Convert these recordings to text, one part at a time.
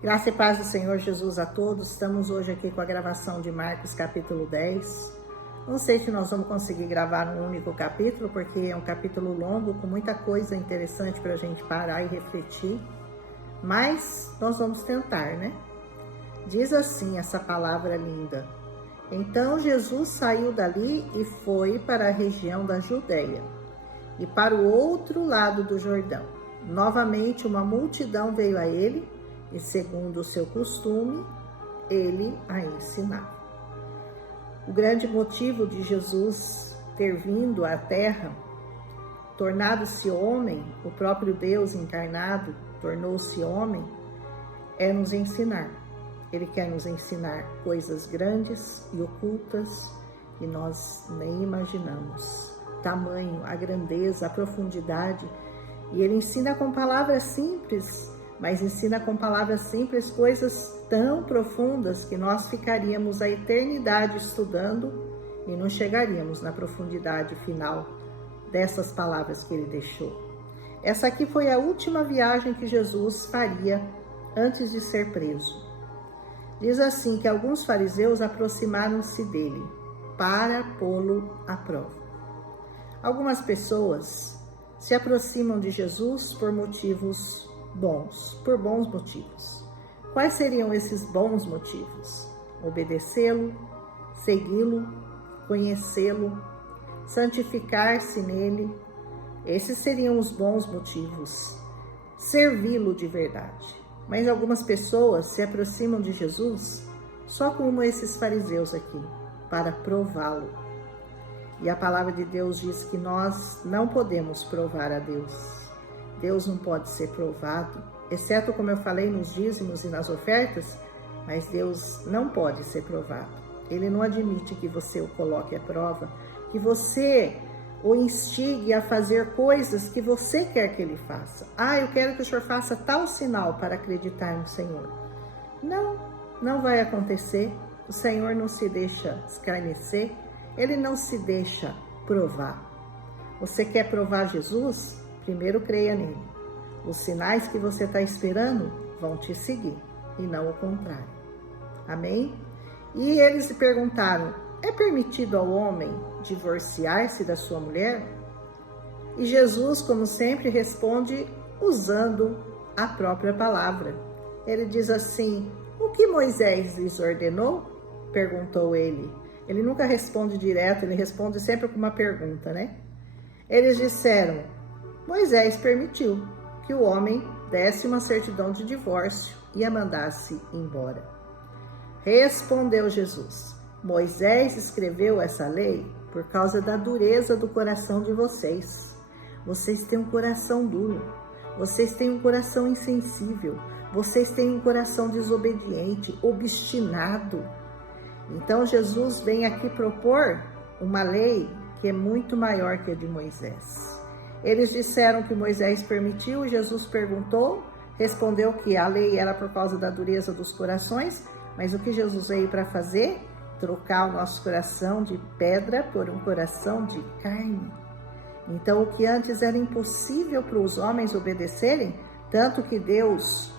Graça e paz do Senhor Jesus a todos. Estamos hoje aqui com a gravação de Marcos capítulo 10. Não sei se nós vamos conseguir gravar um único capítulo, porque é um capítulo longo, com muita coisa interessante para a gente parar e refletir. Mas nós vamos tentar, né? Diz assim essa palavra linda. Então Jesus saiu dali e foi para a região da Judeia e para o outro lado do Jordão. Novamente uma multidão veio a ele e, segundo o seu costume, ele a ensinava. O grande motivo de Jesus ter vindo à terra, tornado-se homem, o próprio Deus encarnado tornou-se homem, é nos ensinar. Ele quer nos ensinar coisas grandes e ocultas que nós nem imaginamos. Tamanho, a grandeza, a profundidade. E ele ensina com palavras simples, mas ensina com palavras simples coisas tão profundas que nós ficaríamos a eternidade estudando e não chegaríamos na profundidade final dessas palavras que ele deixou. Essa aqui foi a última viagem que Jesus faria antes de ser preso. Diz assim que alguns fariseus aproximaram-se dele para pô-lo à prova. Algumas pessoas se aproximam de Jesus por motivos bons, por bons motivos. Quais seriam esses bons motivos? Obedecê-lo, segui-lo, conhecê-lo, santificar-se nele. Esses seriam os bons motivos. Servi-lo de verdade. Mas algumas pessoas se aproximam de Jesus só como esses fariseus aqui, para prová-lo. E a palavra de Deus diz que nós não podemos provar a Deus. Deus não pode ser provado, exceto, como eu falei, nos dízimos e nas ofertas, mas Deus não pode ser provado. Ele não admite que você o coloque à prova, que você o instigue a fazer coisas que você quer que ele faça. Eu quero que o Senhor faça tal sinal para acreditar no Senhor. Não vai acontecer. O Senhor não se deixa escarnecer, ele não se deixa provar. Você quer provar Jesus? Primeiro creia nele. Os sinais que você está esperando vão te seguir e não o contrário. Amém? E eles se perguntaram: é permitido ao homem divorciar-se da sua mulher? E Jesus, como sempre, responde usando a própria palavra. Ele diz assim: o que Moisés lhes ordenou? Perguntou ele. Ele nunca responde direto, ele responde sempre com uma pergunta, né? Eles disseram: Moisés permitiu que o homem desse uma certidão de divórcio e a mandasse embora. Respondeu Jesus: Moisés escreveu essa lei por causa da dureza do coração de vocês. Vocês têm um coração duro, vocês têm um coração insensível, vocês têm um coração desobediente, obstinado. Então Jesus vem aqui propor uma lei que é muito maior que a de Moisés. Eles disseram que Moisés permitiu e Jesus respondeu que a lei era por causa da dureza dos corações, mas o que Jesus veio para fazer? Trocar o nosso coração de pedra por um coração de carne. Então, o que antes era impossível para os homens obedecerem, tanto que Deus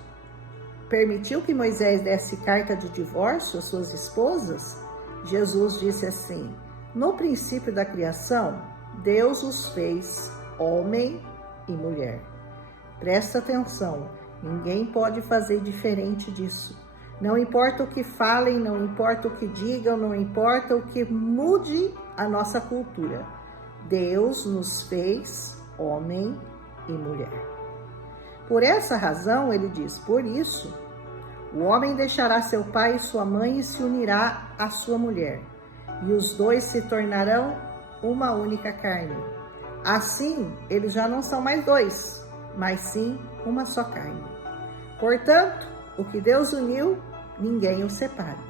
permitiu que Moisés desse carta de divórcio às suas esposas, Jesus disse assim: no princípio da criação, Deus os fez homem e mulher. Presta atenção, ninguém pode fazer diferente disso. Não importa o que falem, não importa o que digam, não importa o que mude a nossa cultura. Deus nos fez homem e mulher. Por essa razão, ele diz, por isso, o homem deixará seu pai e sua mãe e se unirá à sua mulher, e os dois se tornarão uma única carne. Assim, eles já não são mais dois, mas sim uma só carne. Portanto, o que Deus uniu, ninguém o separa.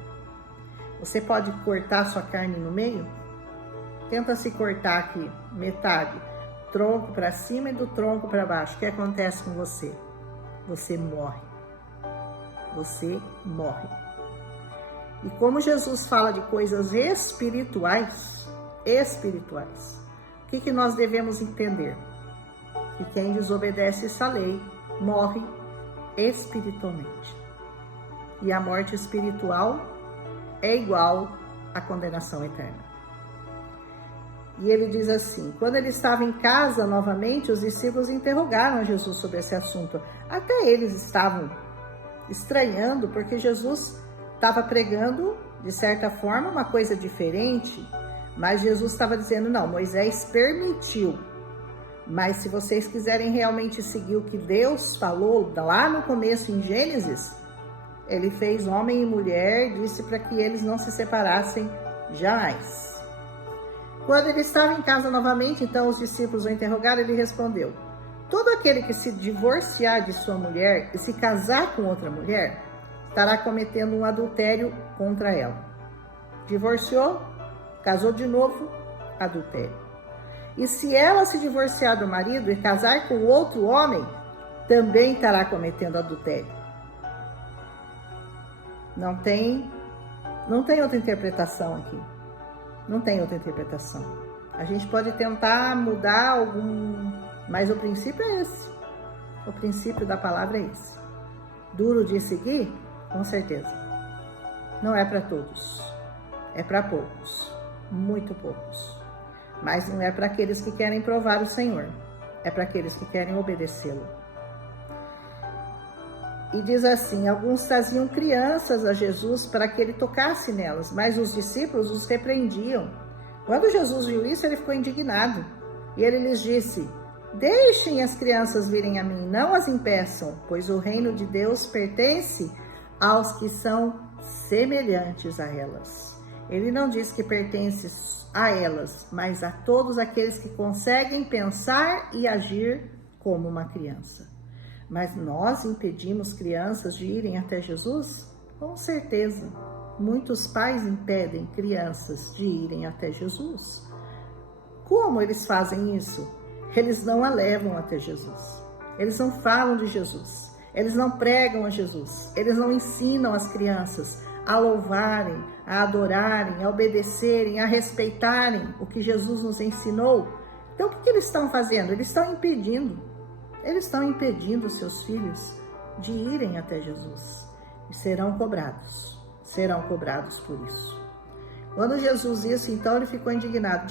Você pode cortar sua carne no meio? Tenta se cortar aqui, metade, tronco para cima e do tronco para baixo. O que acontece com você? Você morre. Você morre. E como Jesus fala de coisas espirituais, o que nós devemos entender? Que quem desobedece essa lei morre espiritualmente. e a morte espiritual é igual à condenação eterna. E ele diz assim: quando ele estava em casa novamente, os discípulos interrogaram Jesus sobre esse assunto. Até eles estavam estranhando, porque Jesus estava pregando, de certa forma, uma coisa diferente, mas Jesus estava dizendo: não, Moisés permitiu, mas se vocês quiserem realmente seguir o que Deus falou lá no começo em Gênesis, ele fez homem e mulher, disse para que eles não se separassem jamais. Quando ele estava em casa novamente, então os discípulos o interrogaram, ele respondeu: todo aquele que se divorciar de sua mulher e se casar com outra mulher, estará cometendo um adultério contra ela. Divorciou, casou de novo, adultério. E se ela se divorciar do marido e casar com outro homem, também estará cometendo adultério. Não tem outra interpretação aqui. Não tem outra interpretação. A gente pode tentar mudar algum, mas o princípio é esse. O princípio da palavra é esse. Duro de seguir? Com certeza. Não é para todos. É para poucos. Muito poucos. Mas não é para aqueles que querem provar o Senhor. É para aqueles que querem obedecê-lo. E diz assim: alguns traziam crianças a Jesus para que ele tocasse nelas, mas os discípulos os repreendiam. Quando Jesus viu isso, ele ficou indignado. E ele lhes disse: deixem as crianças virem a mim, não as impeçam, pois o reino de Deus pertence aos que são semelhantes a elas. Ele não diz que pertence a elas, mas a todos aqueles que conseguem pensar e agir como uma criança. Mas nós impedimos crianças de irem até Jesus? Com certeza. Muitos pais impedem crianças de irem até Jesus. Como eles fazem isso? Eles não a levam até Jesus. Eles não falam de Jesus. Eles não pregam a Jesus. Eles não ensinam as crianças a louvarem, a adorarem, a obedecerem, a respeitarem o que Jesus nos ensinou. Então, o que eles estão fazendo? Eles estão impedindo. Eles estão impedindo seus filhos de irem até Jesus. E serão cobrados por isso. Quando Jesus disse, então ele ficou indignado.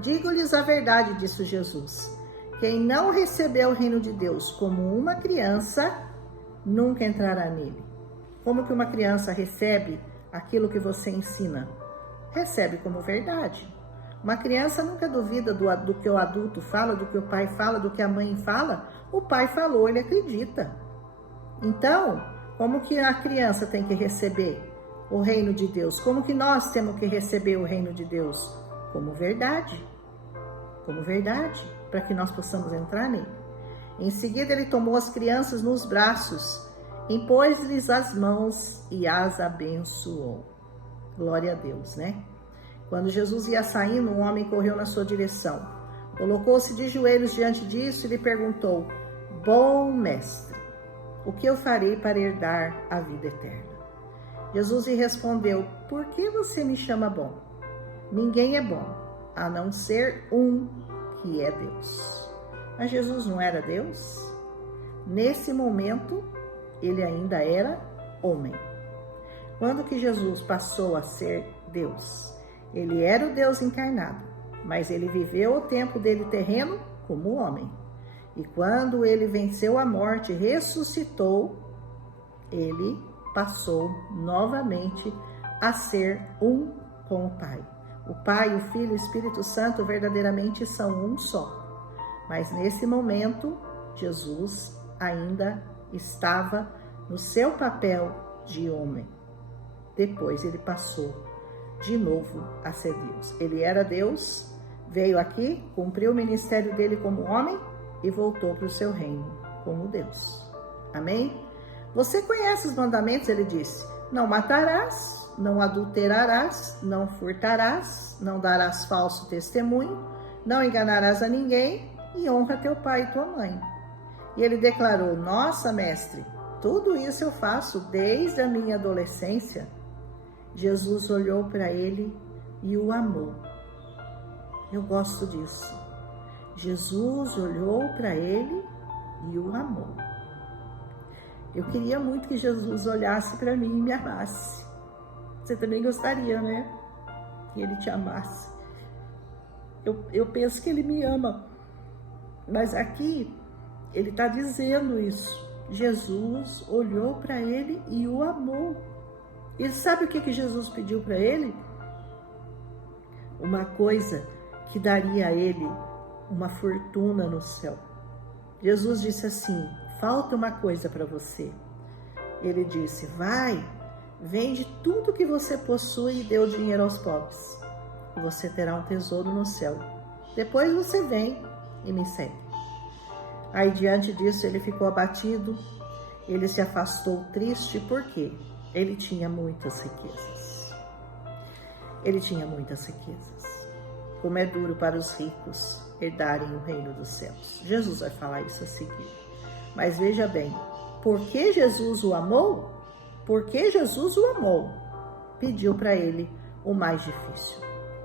Digo-lhes a verdade, disse Jesus. Quem não recebeu o reino de Deus como uma criança, nunca entrará nele. Como que uma criança recebe aquilo que você ensina? Recebe como verdade. Uma criança nunca duvida do que o adulto fala, do que o pai fala, do que a mãe fala. O pai falou, ele acredita. Então, como que a criança tem que receber o reino de Deus? Como que nós temos que receber o reino de Deus? Como verdade. Como verdade, para que nós possamos entrar nele. Em seguida, ele tomou as crianças nos braços, impôs-lhes as mãos e as abençoou. Glória a Deus, né? Quando Jesus ia saindo, um homem correu na sua direção. Colocou-se de joelhos diante disso e lhe perguntou: bom mestre, o que eu farei para herdar a vida eterna? Jesus lhe respondeu: por que você me chama bom? Ninguém é bom, a não ser um, que é Deus. Mas Jesus não era Deus? Nesse momento, ele ainda era homem. Quando que Jesus passou a ser Deus? Ele era o Deus encarnado, mas ele viveu o tempo dele terreno como homem. E quando ele venceu a morte e ressuscitou, ele passou novamente a ser um com o Pai. O Pai, o Filho e o Espírito Santo verdadeiramente são um só. Mas nesse momento, Jesus ainda estava no seu papel de homem. Depois ele passou de novo a ser Deus. Ele era Deus, veio aqui, cumpriu o ministério dele como homem e voltou para o seu reino como Deus. Amém? Você conhece os mandamentos? Ele disse: não matarás, não adulterarás, não furtarás, não darás falso testemunho, não enganarás a ninguém e honra teu pai e tua mãe. E ele declarou: nossa, mestre, tudo isso eu faço desde a minha adolescência. Jesus olhou para ele e o amou. Eu gosto disso. Jesus olhou para ele e o amou. Eu queria muito que Jesus olhasse para mim e me amasse. Você também gostaria, né? Que ele te amasse. Eu penso que ele me ama. Mas aqui, ele está dizendo isso. Jesus olhou para ele e o amou. E sabe o que Jesus pediu para ele? Uma coisa que daria a ele uma fortuna no céu. Jesus disse assim: falta uma coisa para você. Ele disse: vai, vende tudo que você possui e dê o dinheiro aos pobres. E você terá um tesouro no céu. Depois você vem e me segue. Aí diante disso ele ficou abatido. Ele se afastou triste porque ele tinha muitas riquezas. Ele tinha muitas riquezas. Como é duro para os ricos herdarem o reino dos céus. Jesus vai falar isso a seguir. Mas veja bem, por que Jesus o amou? Porque Jesus o amou, pediu para ele o mais difícil.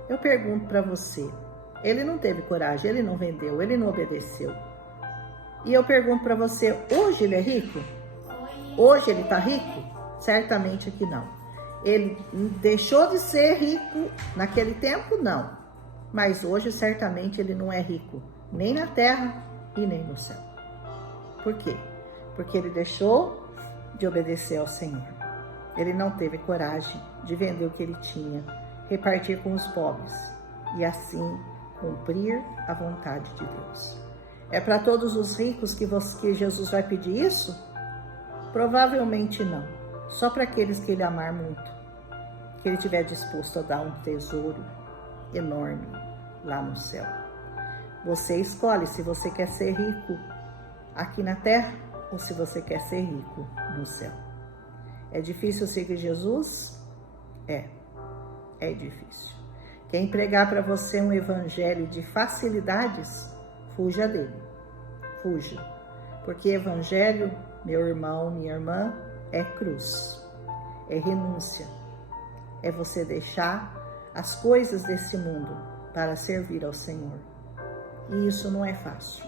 Eu pergunto para você, ele não teve coragem, ele não vendeu, ele não obedeceu. E eu pergunto para você, hoje ele é rico? Hoje ele está rico? Certamente que não. Ele deixou de ser rico naquele tempo? Não. Mas hoje certamente ele não é rico, nem na terra e nem no céu. Por quê? Porque ele deixou de obedecer ao Senhor. Ele não teve coragem de vender o que ele tinha, repartir com os pobres e assim cumprir a vontade de Deus. É para todos os ricos que Jesus vai pedir isso? Provavelmente não. Só para aqueles que ele amar muito, que ele estiver disposto a dar um tesouro enorme lá no céu. Você escolhe se você quer ser rico aqui na terra ou se você quer ser rico no céu. É difícil seguir Jesus? É difícil. Quem pregar para você um evangelho de facilidades, fuja dele. Fuja. Porque evangelho, meu irmão, minha irmã, é cruz. É renúncia. É você deixar as coisas desse mundo para servir ao Senhor. E isso não é fácil.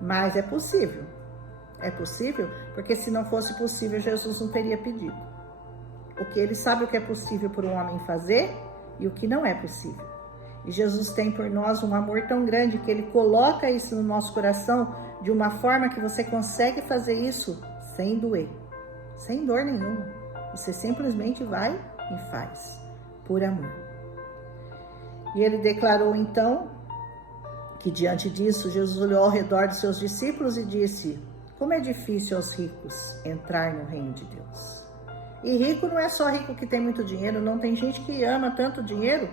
Mas é possível. É possível, porque se não fosse possível, Jesus não teria pedido. Porque ele sabe o que é possível para um homem fazer e o que não é possível. E Jesus tem por nós um amor tão grande que ele coloca isso no nosso coração de uma forma que você consegue fazer isso sem doer, sem dor nenhuma. Você simplesmente vai e faz, por amor. E ele declarou então que diante disso, Jesus olhou ao redor de seus discípulos e disse: como é difícil aos ricos entrar no reino de Deus. E rico não é só rico que tem muito dinheiro, não. Tem gente que ama tanto dinheiro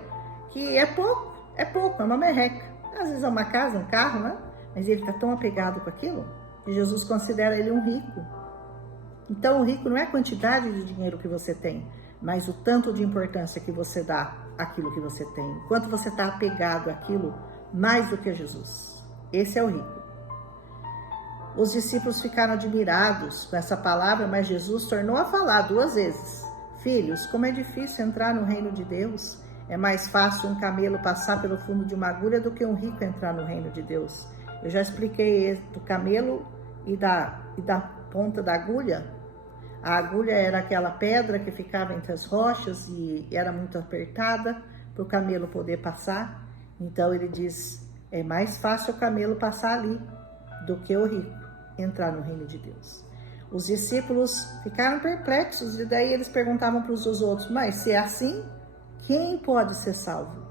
que é pouco, é uma merreca. Às vezes é uma casa, um carro, né? Mas ele está tão apegado com aquilo que Jesus considera ele um rico. Então o rico não é a quantidade de dinheiro que você tem, mas o tanto de importância que você dá àquilo que você tem. Quanto você está apegado àquilo mais do que a Jesus. Esse é o rico. Os discípulos ficaram admirados com essa palavra, mas Jesus tornou a falar 2 vezes. Filhos, como é difícil entrar no reino de Deus. É mais fácil um camelo passar pelo fundo de uma agulha do que um rico entrar no reino de Deus. Eu já expliquei do camelo e da ponta da agulha. A agulha era aquela pedra que ficava entre as rochas e era muito apertada para o camelo poder passar. Então ele diz, é mais fácil o camelo passar ali do que o rico entrar no reino de Deus. Os discípulos ficaram perplexos e daí eles perguntavam para os outros, mas se é assim, quem pode ser salvo?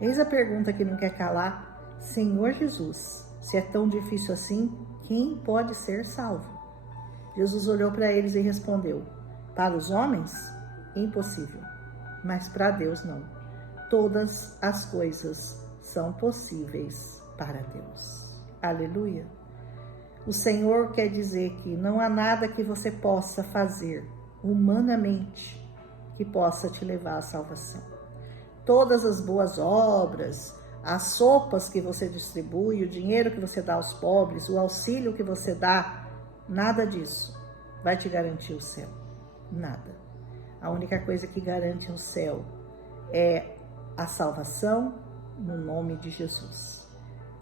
Eis a pergunta que não quer calar. Senhor Jesus, se é tão difícil assim, quem pode ser salvo? Jesus olhou para eles e respondeu, para os homens, impossível, mas para Deus não. Todas as coisas são possíveis para Deus. Aleluia. O Senhor quer dizer que não há nada que você possa fazer humanamente que possa te levar à salvação. Todas as boas obras, as sopas que você distribui, o dinheiro que você dá aos pobres, o auxílio que você dá, nada disso vai te garantir o céu. Nada. A única coisa que garante o céu é a salvação no nome de Jesus.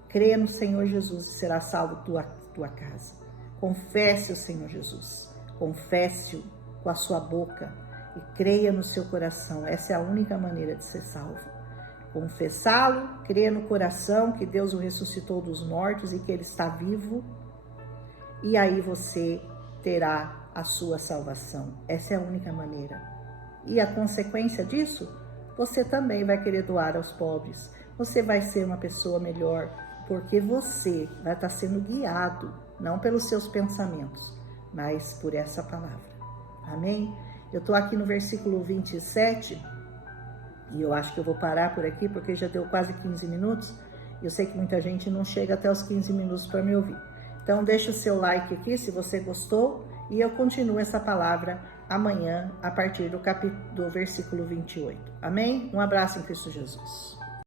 Crê no Senhor Jesus e será salvo tua casa. Confesse o Senhor Jesus. confesse-o com a sua boca e creia no seu coração. Essa é a única maneira de ser salvo. Confessá-lo, crer no coração que Deus o ressuscitou dos mortos e que ele está vivo, e aí você terá a sua salvação. Essa é a única maneira. E a consequência disso, você também vai querer doar aos pobres. Você vai ser uma pessoa melhor, porque você vai estar sendo guiado, não pelos seus pensamentos, mas por essa palavra. Amém? Eu estou aqui no versículo 27, e eu acho que eu vou parar por aqui, porque já deu quase 15 minutos. Eu sei que muita gente não chega até os 15 minutos para me ouvir. Então, deixa o seu like aqui, se você gostou, e eu continuo essa palavra amanhã, a partir do versículo 28. Amém? Um abraço em Cristo Jesus.